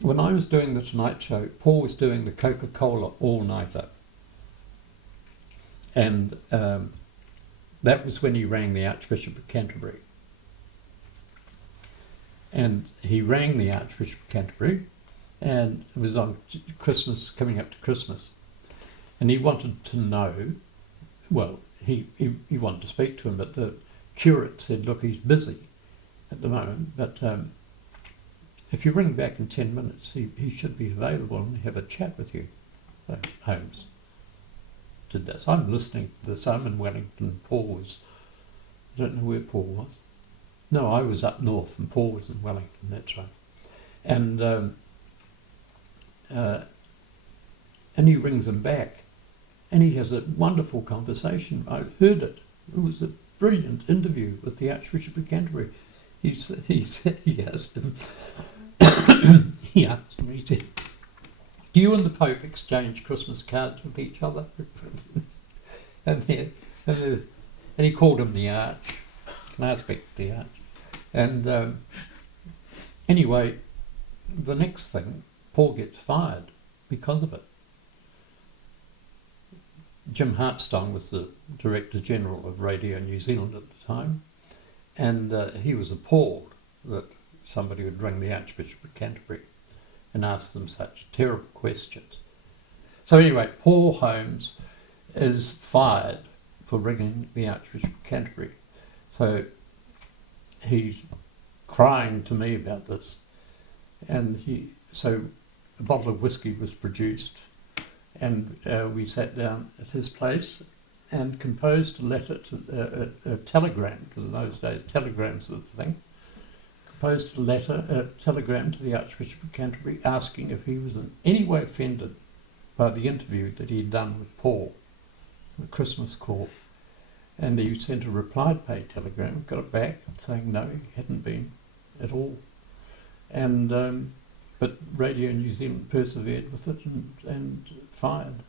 when I was doing the Tonight Show, Paul was doing the Coca-Cola all-nighter. And that was when he rang the Archbishop of Canterbury. And he rang the Archbishop of Canterbury, and it was on Christmas, coming up to Christmas. And he wanted to know, well, he wanted to speak to him, but the curate said, look, he's busy at the moment, but if you ring back in 10 minutes, he should be available and have a chat with you. So Holmes did that. So I'm listening to this. I'm in Wellington. Paul was, I don't know where Paul was. No, I was up north and Paul was in Wellington, that's right. And he rings him back and he has a wonderful conversation. I heard it. It was a brilliant interview with the Archbishop of Canterbury. He asked him, he said, do you and the Pope exchange Christmas cards with each other? and he called him the Arch. Can I speak to the Arch? And anyway, the next thing, Paul gets fired because of it. Jim Hartstone was the Director General of Radio New Zealand at the time, and he was appalled that somebody would ring the Archbishop of Canterbury and ask them such terrible questions. So anyway, Paul Holmes is fired for ringing the Archbishop of Canterbury. So he's crying to me about this, and so a bottle of whiskey was produced, and we sat down at his place and composed a letter to a telegram, because in those days telegrams were the thing. Composed a telegram to the Archbishop of Canterbury asking if he was in any way offended by the interview that he'd done with Paul, the Christmas call. And he sent a reply-paid telegram, got it back saying no, he hadn't been at all. And but Radio New Zealand persevered with it and fired